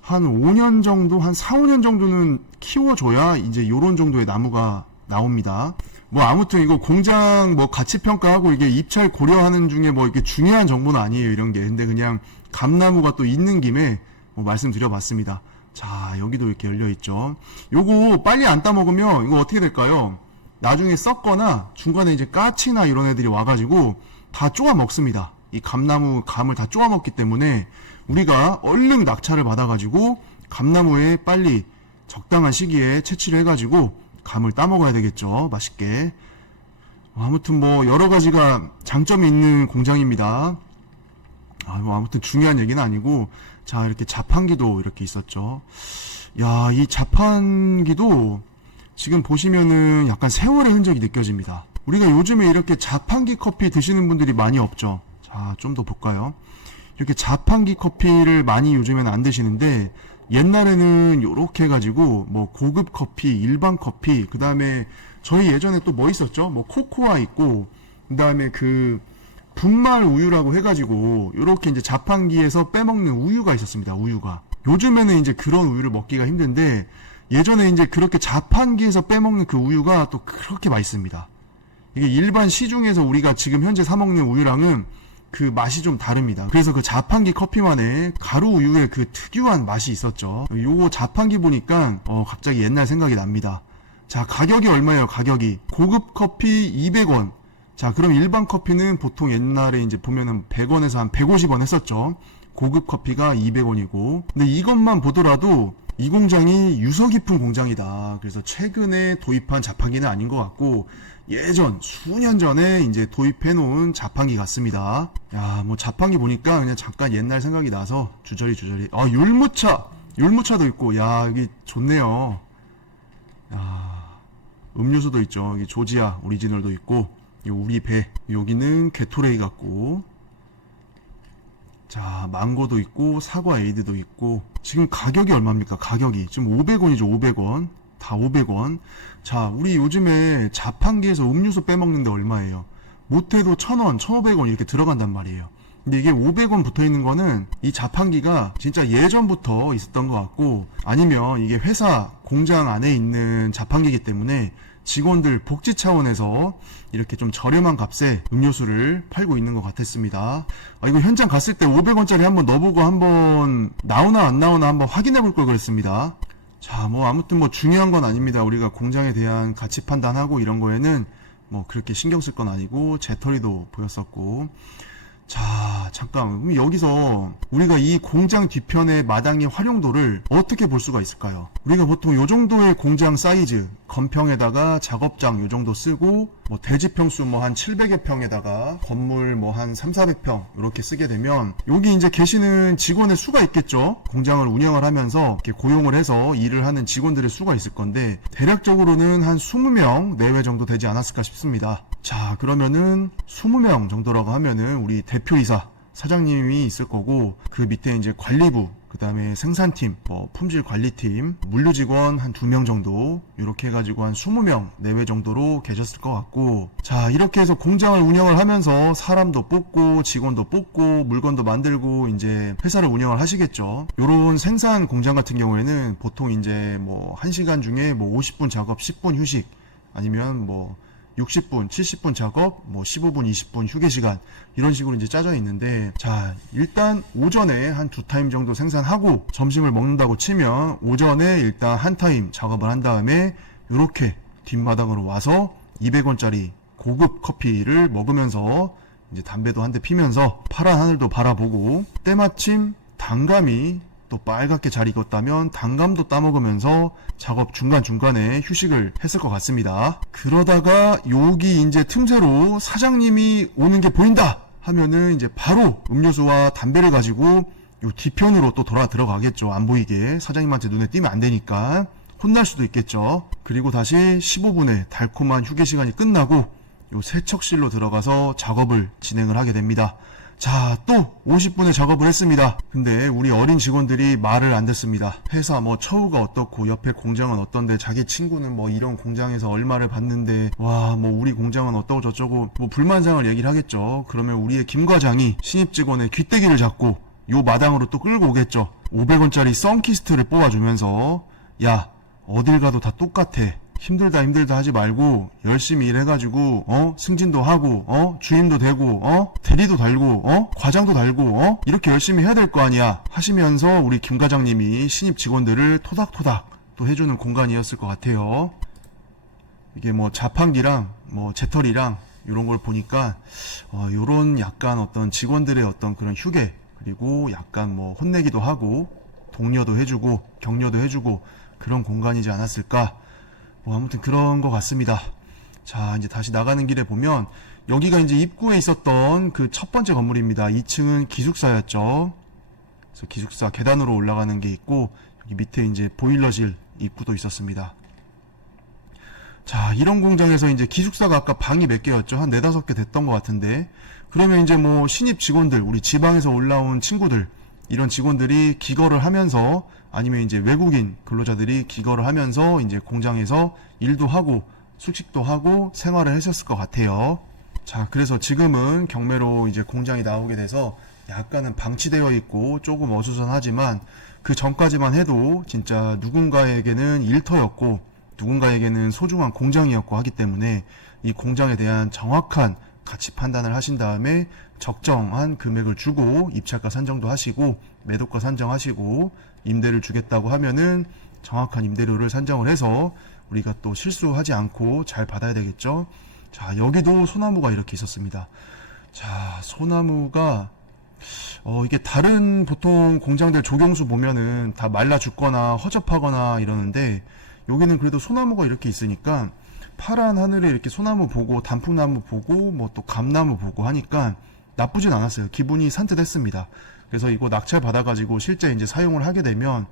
한 5년 정도, 한 4, 5년 정도는 키워줘야 이제 요런 정도의 나무가 나옵니다. 뭐 아무튼 이거 공장 뭐 가치 평가하고 이게 입찰 고려하는 중에 뭐 이렇게 중요한 정보는 아니에요, 이런 게. 근데 그냥 감나무가 또 있는 김에 뭐 말씀드려봤습니다. 자, 여기도 이렇게 열려있죠. 요거 빨리 안 따먹으면 이거 어떻게 될까요? 나중에 썩거나 중간에 이제 까치나 이런 애들이 와가지고 다 쪼아 먹습니다. 이 감나무 감을 다 쪼아 먹기 때문에 우리가 얼른 낙찰을 받아가지고 감나무에 빨리 적당한 시기에 채취를 해가지고 감을 따먹어야 되겠죠. 맛있게. 아무튼 뭐 여러가지가 장점이 있는 공장입니다. 뭐 아무튼 중요한 얘기는 아니고, 자, 이렇게 자판기도 이렇게 있었죠. 야, 이 자판기도 지금 보시면은 약간 세월의 흔적이 느껴집니다. 우리가 요즘에 이렇게 자판기 커피 드시는 분들이 많이 없죠. 자, 좀 더 볼까요? 이렇게 자판기 커피를 많이 요즘에는 안 드시는데, 옛날에는 요렇게 해가지고 뭐 고급 커피, 일반 커피, 그 다음에 저희 예전에 또 뭐 있었죠? 뭐 코코아 있고, 그 다음에 그 분말 우유라고 해가지고 요렇게 이제 자판기에서 빼먹는 우유가 있었습니다. 우유가. 요즘에는 이제 그런 우유를 먹기가 힘든데, 예전에 이제 그렇게 자판기에서 빼먹는 그 우유가 또 그렇게 맛있습니다. 이게 일반 시중에서 우리가 지금 현재 사 먹는 우유랑은 그 맛이 좀 다릅니다. 그래서 그 자판기 커피만의 가루 우유의 그 특유한 맛이 있었죠. 요거 자판기 보니까 갑자기 옛날 생각이 납니다. 자, 가격이 얼마예요? 가격이 고급 커피 200원. 자, 그럼 일반 커피는 보통 옛날에 이제 보면은 100원에서 한 150원 했었죠. 고급 커피가 200원이고. 근데 이것만 보더라도 이 공장이 유서 깊은 공장이다. 그래서 최근에 도입한 자판기는 아닌 것 같고, 예전 수년 전에 이제 도입해 놓은 자판기 같습니다. 야, 뭐 자판기 보니까 그냥 잠깐 옛날 생각이 나서 주저리. 율무차도 있고, 야, 여기 좋네요. 야, 음료수도 있죠. 여기 조지아 오리지널도 있고, 우리 배, 여기는 게토레이 같고, 자, 망고도 있고, 사과 에이드도 있고. 지금 가격이 얼마입니까? 가격이 지금 500원이죠. 500원. 다 500원. 자, 우리 요즘에 자판기에서 음료수 빼먹는데 얼마예요? 못해도 1000원, 1500원 이렇게 들어간단 말이에요. 근데 이게 500원 붙어 있는 거는 이 자판기가 진짜 예전부터 있었던 것 같고, 아니면 이게 회사 공장 안에 있는 자판기이기 때문에 직원들 복지 차원에서 이렇게 좀 저렴한 값에 음료수를 팔고 있는 것 같았습니다. 이거 현장 갔을 때 500원짜리 한번 넣어보고 한번 나오나 안 나오나 한번 확인해 볼 걸 그랬습니다. 자, 뭐 아무튼 뭐 중요한 건 아닙니다. 우리가 공장에 대한 가치 판단하고 이런 거에는 뭐 그렇게 신경 쓸 건 아니고, 재터리도 보였었고. 자, 잠깐, 그럼 여기서 우리가 이 공장 뒤편의 마당의 활용도를 어떻게 볼 수가 있을까요? 우리가 보통 요 정도의 공장 사이즈, 건평에다가 작업장 요 정도 쓰고, 뭐 대지평수 뭐 한 700여 평에다가 건물 뭐 한 3, 400평 이렇게 쓰게 되면, 여기 이제 계시는 직원의 수가 있겠죠? 공장을 운영을 하면서 이렇게 고용을 해서 일을 하는 직원들의 수가 있을 건데, 대략적으로는 한 20명 내외 정도 되지 않았을까 싶습니다. 자, 그러면은 20명 정도라고 하면은 우리 대표이사, 사장님이 있을 거고, 그 밑에 이제 관리부, 그 다음에 생산팀, 뭐 품질 관리팀, 물류 직원 한 2명 정도, 이렇게 해가지고 한 20명 내외 정도로 계셨을 것 같고, 자, 이렇게 해서 공장을 운영을 하면서 사람도 뽑고 직원도 뽑고 물건도 만들고 이제 회사를 운영을 하시겠죠. 요런 생산 공장 같은 경우에는 보통 이제 뭐 1시간 중에 뭐 50분 작업, 10분 휴식, 아니면 뭐 60분, 70분 작업, 뭐 15분, 20분 휴게 시간, 이런 식으로 이제 짜져 있는데, 자, 일단 오전에 한 2타임 정도 생산하고 점심을 먹는다고 치면 오전에 일단 한 타임 작업을 한 다음에 이렇게 뒷마당으로 와서 200원짜리 고급 커피를 먹으면서 이제 담배도 한 대 피면서 파란 하늘도 바라보고, 때마침 단감이 또 빨갛게 잘 익었다면 단감도 따먹으면서 작업 중간중간에 휴식을 했을 것 같습니다. 그러다가 여기 이제 틈새로 사장님이 오는 게 보인다 하면은 이제 바로 음료수와 담배를 가지고 요 뒤편으로 또 돌아 들어가겠죠. 안 보이게, 사장님한테 눈에 띄면 안 되니까 혼날 수도 있겠죠. 그리고 다시 15분의 달콤한 휴게 시간이 끝나고 요 세척실로 들어가서 작업을 진행을 하게 됩니다. 자, 또 50분의 작업을 했습니다. 근데 우리 어린 직원들이 말을 안 듣습니다. 회사 뭐 처우가 어떻고 옆에 공장은 어떤데 자기 친구는 뭐 이런 공장에서 얼마를 받는데 와 뭐 우리 공장은 어떠고 저쩌고 뭐 불만사항을 얘기를 하겠죠. 그러면 우리의 김 과장이 신입 직원의 귀때기를 잡고 요 마당으로 또 끌고 오겠죠. 500원짜리 썬키스트를 뽑아주면서 야 어딜 가도 다 똑같아. 힘들다 하지 말고 열심히 일해가지고 승진도 하고 주임도 되고 대리도 달고 과장도 달고 이렇게 열심히 해야 될 거 아니야 하시면서 우리 김 과장님이 신입 직원들을 토닥토닥 또 해주는 공간이었을 것 같아요. 이게 뭐 자판기랑 뭐 재털이랑 이런 걸 보니까 요런 약간 어떤 직원들의 어떤 그런 휴게 그리고 약간 뭐 혼내기도 하고 독려도 해주고 격려도 해주고 그런 공간이지 않았을까. 뭐 아무튼 그런 것 같습니다. 자, 이제 다시 나가는 길에 보면 여기가 이제 입구에 있었던 그 첫 번째 건물입니다. 2층은 기숙사였죠. 그래서 기숙사 계단으로 올라가는 게 있고 여기 밑에 이제 보일러실 입구도 있었습니다. 자, 이런 공장에서 이제 기숙사가 아까 방이 몇 개였죠? 한 4, 5개 됐던 것 같은데 그러면 이제 뭐 신입 직원들, 우리 지방에서 올라온 친구들 이런 직원들이 기거를 하면서 아니면 이제 외국인 근로자들이 기거를 하면서 이제 공장에서 일도 하고 숙식도 하고 생활을 했었을 것 같아요. 자, 그래서 지금은 경매로 이제 공장이 나오게 돼서 약간은 방치되어 있고 조금 어수선하지만 그 전까지만 해도 진짜 누군가에게는 일터였고 누군가에게는 소중한 공장이었고 하기 때문에 이 공장에 대한 정확한 가치 판단을 하신 다음에 적정한 금액을 주고 입찰가 산정도 하시고 매도가 산정하시고 임대를 주겠다고 하면은 정확한 임대료를 산정을 해서 우리가 또 실수하지 않고 잘 받아야 되겠죠. 자, 여기도 소나무가 이렇게 있었습니다. 자, 소나무가 이게 다른 보통 공장들 조경수 보면은 다 말라 죽거나 허접하거나 이러는데 여기는 그래도 소나무가 이렇게 있으니까 파란 하늘에 이렇게 소나무 보고 단풍나무 보고 뭐 또 감나무 보고 하니까 나쁘진 않았어요. 기분이 산뜻했습니다. 그래서 이거 낙찰 받아가지고 실제 이제 사용을 하게 되면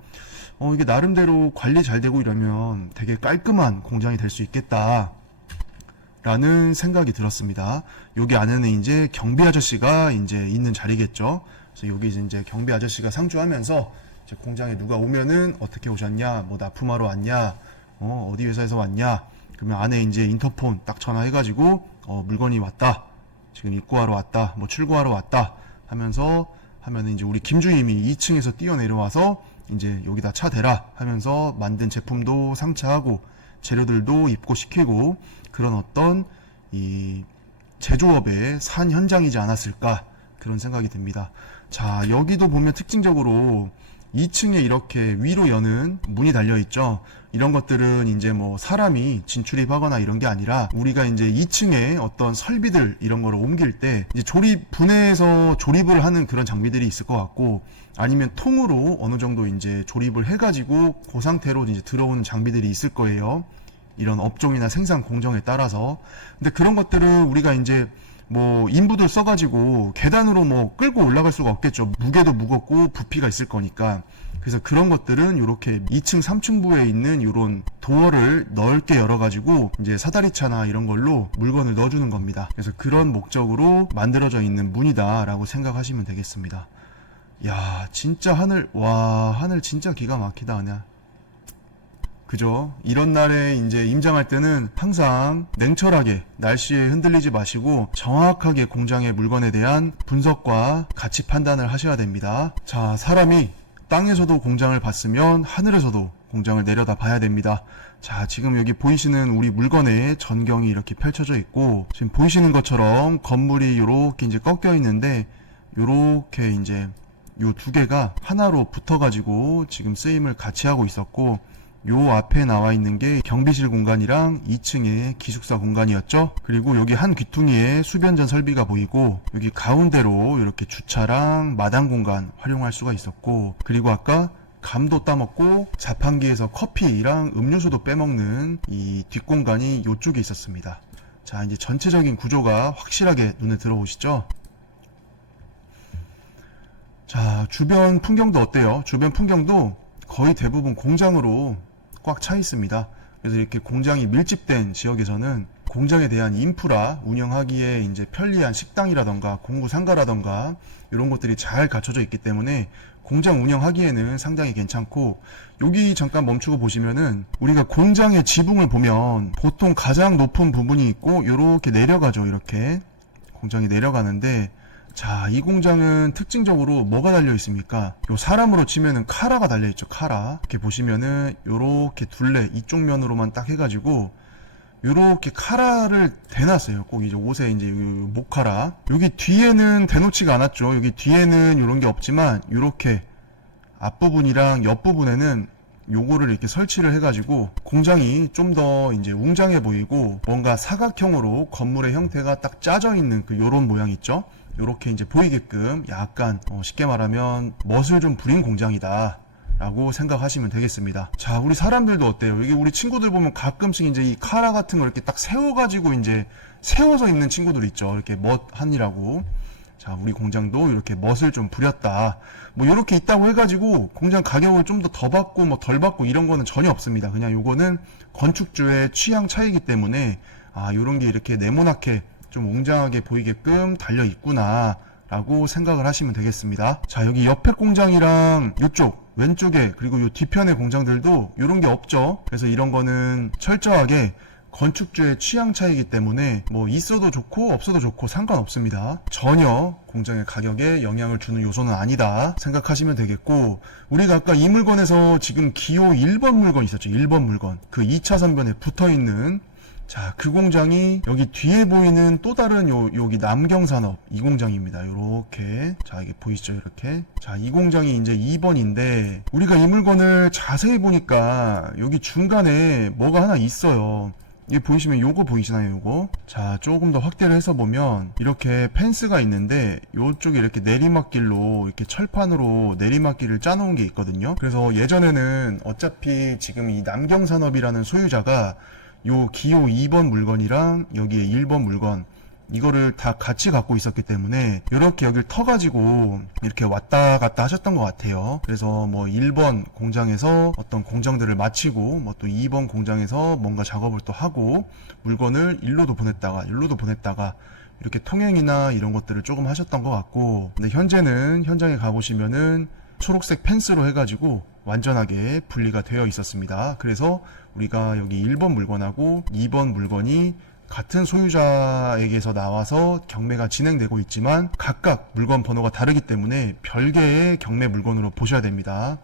이게 나름대로 관리 잘 되고 이러면 되게 깔끔한 공장이 될 수 있겠다 라는 생각이 들었습니다. 여기 안에는 이제 경비 아저씨가 이제 있는 자리겠죠. 그래서 여기 이제 경비 아저씨가 상주하면서 이제 공장에 누가 오면은 어떻게 오셨냐, 뭐 납품하러 왔냐, 어디 회사에서 왔냐, 그러면 안에 이제 인터폰 딱 전화해가지고 물건이 왔다, 지금 입고하러 왔다, 뭐 출고하러 왔다 하면서 하면은 이제 우리 김주임이 2층에서 뛰어내려와서 이제 여기다 차 대라 하면서 만든 제품도 상차하고 재료들도 입고시키고 그런 어떤 이 제조업의 산 현장이지 않았을까 그런 생각이 듭니다. 자, 여기도 보면 특징적으로 2층에 이렇게 위로 여는 문이 달려 있죠. 이런 것들은 이제 뭐 사람이 진출입하거나 이런 게 아니라 우리가 이제 2층에 어떤 설비들 이런 거를 옮길 때 이제 분해해서 조립을 하는 그런 장비들이 있을 것 같고 아니면 통으로 어느 정도 이제 조립을 해가지고 그 상태로 이제 들어오는 장비들이 있을 거예요. 이런 업종이나 생산 공정에 따라서. 근데 그런 것들은 우리가 이제 뭐 인부들 써가지고 계단으로 뭐 끌고 올라갈 수가 없겠죠. 무게도 무겁고 부피가 있을 거니까. 그래서 그런 것들은 이렇게 2층 3층부에 있는 이런 도어를 넓게 열어가지고 이제 사다리차나 이런 걸로 물건을 넣어주는 겁니다. 그래서 그런 목적으로 만들어져 있는 문이다 라고 생각하시면 되겠습니다. 야, 진짜 하늘, 와, 하늘 진짜 기가 막히다 그냥. 그죠? 이런 날에 이제 임장할 때는 항상 냉철하게 날씨에 흔들리지 마시고 정확하게 공장의 물건에 대한 분석과 가치 판단을 하셔야 됩니다. 자, 사람이 땅에서도 공장을 봤으면 하늘에서도 공장을 내려다 봐야 됩니다. 자, 지금 여기 보이시는 우리 물건의 전경이 이렇게 펼쳐져 있고 지금 보이시는 것처럼 건물이 이렇게 이제 꺾여 있는데 이렇게 이제 요 두 개가 하나로 붙어가지고 지금 쓰임을 같이 하고 있었고 요 앞에 나와 있는 게 경비실 공간이랑 2층의 기숙사 공간이었죠. 그리고 여기 한 귀퉁이에 수변전 설비가 보이고 여기 가운데로 이렇게 주차랑 마당 공간 활용할 수가 있었고 그리고 아까 감도 따먹고 자판기에서 커피랑 음료수도 빼먹는 이 뒷공간이 요쪽에 있었습니다. 자, 이제 전체적인 구조가 확실하게 눈에 들어오시죠? 자, 주변 풍경도 어때요? 주변 풍경도 거의 대부분 공장으로 꽉 차 있습니다. 그래서 이렇게 공장이 밀집된 지역에서는 공장에 대한 인프라 운영하기에 이제 편리한 식당이라던가 공구 상가라던가 이런 것들이 잘 갖춰져 있기 때문에 공장 운영하기에는 상당히 괜찮고, 여기 잠깐 멈추고 보시면은 우리가 공장의 지붕을 보면 보통 가장 높은 부분이 있고 이렇게 내려가죠. 이렇게 공장이 내려가는데, 자, 이 공장은 특징적으로 뭐가 달려 있습니까? 요 사람으로 치면은 카라가 달려 있죠. 카라. 이렇게 보시면은 요렇게 둘레 이쪽 면으로만 딱 해가지고 요렇게 카라를 대놨어요. 꼭 이제 옷에 이제 목카라. 여기 뒤에는 대놓지가 않았죠. 여기 뒤에는 요런 게 없지만 요렇게 앞부분이랑 옆부분에는 요거를 이렇게 설치를 해가지고 공장이 좀 더 이제 웅장해 보이고 뭔가 사각형으로 건물의 형태가 딱 짜져 있는 그 요런 모양 있죠. 요렇게 이제 보이게끔 약간 쉽게 말하면 멋을 좀 부린 공장이다 라고 생각하시면 되겠습니다. 자, 우리 사람들도 어때요? 이게 우리 친구들 보면 가끔씩 이제 이 카라 같은 거 이렇게 딱 세워가지고 이제 세워서 입는 친구들 있죠. 이렇게 멋하니라고. 자, 우리 공장도 이렇게 멋을 좀 부렸다. 뭐 이렇게 있다고 해가지고 공장 가격을 좀 더 받고 뭐 덜 받고 이런 거는 전혀 없습니다. 그냥 요거는 건축주의 취향 차이기 때문에 요런 게 이렇게 네모나게 좀 웅장하게 보이게끔 달려 있구나 라고 생각을 하시면 되겠습니다. 자, 여기 옆에 공장이랑 이쪽 왼쪽에 그리고 요 뒤편의 공장들도 이런 게 없죠. 그래서 이런 거는 철저하게 건축주의 취향 차이기 때문에 뭐 있어도 좋고 없어도 좋고 상관없습니다. 전혀 공장의 가격에 영향을 주는 요소는 아니다 생각하시면 되겠고, 우리가 아까 이 물건에서 지금 기호 1번 물건 있었죠. 1번 물건. 그 2차 선변에 붙어있는, 자, 그 공장이 여기 뒤에 보이는 또 다른 여기 남경산업 이 공장입니다. 요렇게. 자, 이게 보이시죠? 이렇게. 자, 이 공장이 이제 2번인데 우리가 이 물건을 자세히 보니까 여기 중간에 뭐가 하나 있어요. 여기 보이시면 요거 보이시나요? 요거. 자, 조금 더 확대를 해서 보면 이렇게 펜스가 있는데 요쪽에 이렇게 내리막길로 이렇게 철판으로 내리막길을 짜놓은 게 있거든요. 그래서 예전에는 어차피 지금 이 남경산업이라는 소유자가 요 기호 2번 물건이랑 여기에 1번 물건 이거를 다 같이 갖고 있었기 때문에 이렇게 여기를 터가지고 이렇게 왔다 갔다 하셨던 것 같아요. 그래서 뭐 1번 공장에서 어떤 공정들을 마치고 뭐 또 2번 공장에서 뭔가 작업을 또 하고 물건을 일로도 보냈다가 이렇게 통행이나 이런 것들을 조금 하셨던 것 같고, 근데 현재는 현장에 가보시면은 초록색 펜스로 해가지고 완전하게 분리가 되어 있었습니다. 그래서 우리가 여기 1번 물건하고 2번 물건이 같은 소유자에게서 나와서 경매가 진행되고 있지만 각각 물건 번호가 다르기 때문에 별개의 경매 물건으로 보셔야 됩니다.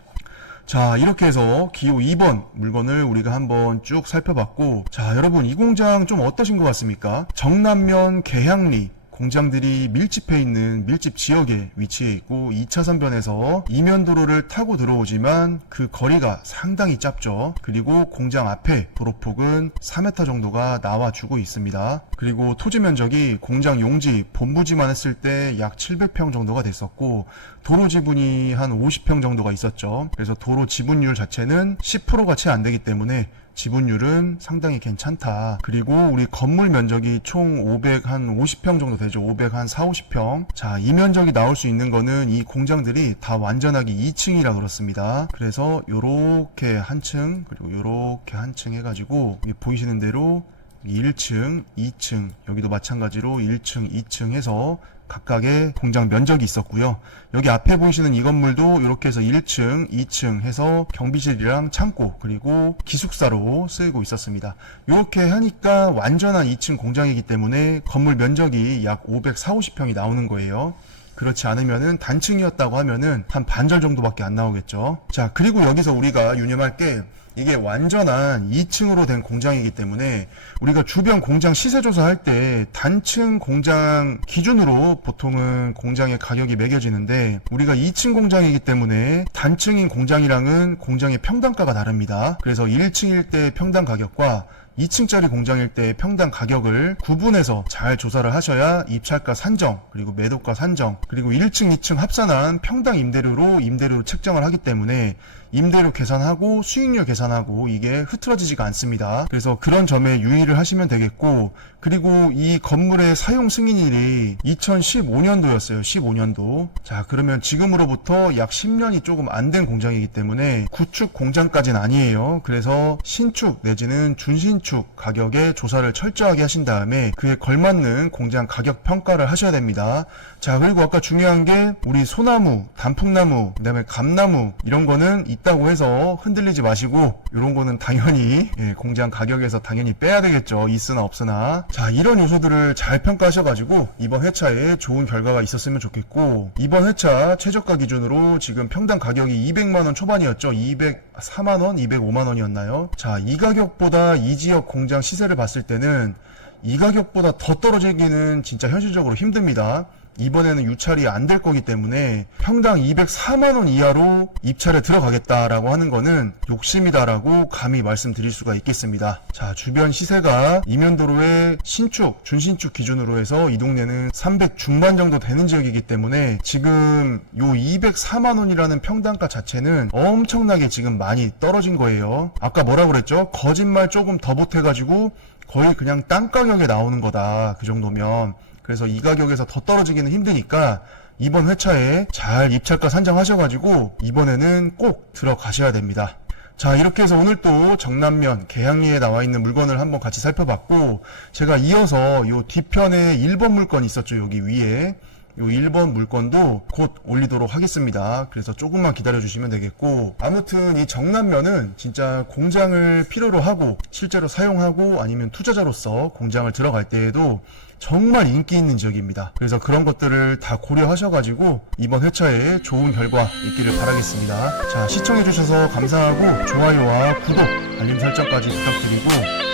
자, 이렇게 해서 기호 2번 물건을 우리가 한번 쭉 살펴봤고, 자, 여러분 이 공장 좀 어떠신 것 같습니까? 정남면 계양리 공장들이 밀집해 있는 밀집 지역에 위치해 있고 2차선변에서 이면도로를 타고 들어오지만 그 거리가 상당히 짧죠. 그리고 공장 앞에 도로폭은 4m 정도가 나와주고 있습니다. 그리고 토지 면적이 공장 용지 본부지만 했을 때 약 700평 정도가 됐었고 도로 지분이 한 50평 정도가 있었죠. 그래서 도로 지분율 자체는 10%가 채 안 되기 때문에 지분율은 상당히 괜찮다. 그리고 우리 건물 면적이 총 550평 정도 되죠. 540, 50평. 자, 이 면적이 나올 수 있는 거는 이 공장들이 다 완전하게 2층이라 그렇습니다. 그래서 요렇게 한 층, 그리고 요렇게 한 층 해가지고 보이시는 대로 1층, 2층, 여기도 마찬가지로 1층, 2층 해서 각각의 공장 면적이 있었고요. 여기 앞에 보이시는 이 건물도 이렇게 해서 1층, 2층 해서 경비실이랑 창고 그리고 기숙사로 쓰이고 있었습니다. 이렇게 하니까 완전한 2층 공장이기 때문에 건물 면적이 약 540, 50평이 나오는 거예요. 그렇지 않으면은 단층이었다고 하면은 한 반절 정도밖에 안 나오겠죠. 자, 그리고 여기서 우리가 유념할 게 이게 완전한 2층으로 된 공장이기 때문에 우리가 주변 공장 시세조사 할 때 단층 공장 기준으로 보통은 공장의 가격이 매겨지는데 우리가 2층 공장이기 때문에 단층인 공장이랑은 공장의 평당가가 다릅니다. 그래서 1층일 때 평당 가격과 2층짜리 공장일 때 평당 가격을 구분해서 잘 조사를 하셔야 입찰가 산정, 그리고 매도가 산정, 그리고 1층, 2층 합산한 평당 임대료로 책정을 하기 때문에 임대료 계산하고 수익률 계산하고 이게 흐트러지지가 않습니다. 그래서 그런 점에 유의를 하시면 되겠고, 그리고 이 건물의 사용 승인일이 2015년도였어요. 15년도. 자, 그러면 지금으로부터 약 10년이 조금 안 된 공장이기 때문에 구축 공장까지는 아니에요. 그래서 신축 내지는 준신축 가격에 조사를 철저하게 하신 다음에 그에 걸맞는 공장 가격 평가를 하셔야 됩니다. 자, 그리고 아까 중요한 게 우리 소나무, 단풍나무, 그다음에 감나무 이런 거는 있다고 해서 흔들리지 마시고, 이런 거는 당연히 공장 가격에서 당연히 빼야 되겠죠. 있으나 없으나. 자, 이런 요소들을 잘 평가하셔가지고 이번 회차에 좋은 결과가 있었으면 좋겠고, 이번 회차 최저가 기준으로 지금 평당 가격이 200만원 초반이었죠. 204만원, 205만원이었나요? 자, 이 가격보다 이 지역 공장 시세를 봤을 때는 이 가격보다 더 떨어지기는 진짜 현실적으로 힘듭니다. 이번에는 유찰이 안 될 거기 때문에 평당 204만원 이하로 입찰에 들어가겠다라고 하는 거는 욕심이다라고 감히 말씀드릴 수가 있겠습니다. 자, 주변 시세가 이면도로의 신축, 준신축 기준으로 해서 이 동네는 300 중반 정도 되는 지역이기 때문에 지금 요 204만원이라는 평당가 자체는 엄청나게 지금 많이 떨어진 거예요. 아까 뭐라 그랬죠? 거짓말 조금 더 보태가지고 거의 그냥 땅 가격에 나오는 거다. 그 정도면. 그래서 이 가격에서 더 떨어지기는 힘드니까 이번 회차에 잘 입찰가 산정하셔가지고 이번에는 꼭 들어가셔야 됩니다. 자, 이렇게 해서 오늘 또 정남면 계양리에 나와 있는 물건을 한번 같이 살펴봤고, 제가 이어서 요 뒤편에 1번 물건이 있었죠. 여기 위에 요 1번 물건도 곧 올리도록 하겠습니다. 그래서 조금만 기다려 주시면 되겠고, 아무튼 이 정남면은 진짜 공장을 필요로 하고 실제로 사용하고 아니면 투자자로서 공장을 들어갈 때에도 정말 인기 있는 지역입니다. 그래서 그런 것들을 다 고려하셔가지고 이번 회차에 좋은 결과 있기를 바라겠습니다. 자, 시청해주셔서 감사하고 좋아요와 구독, 알림 설정까지 부탁드리고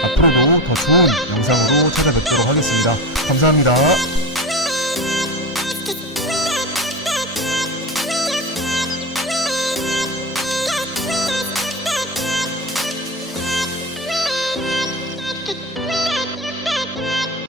앞으로도 더 좋은 영상으로 찾아뵙도록 하겠습니다. 감사합니다.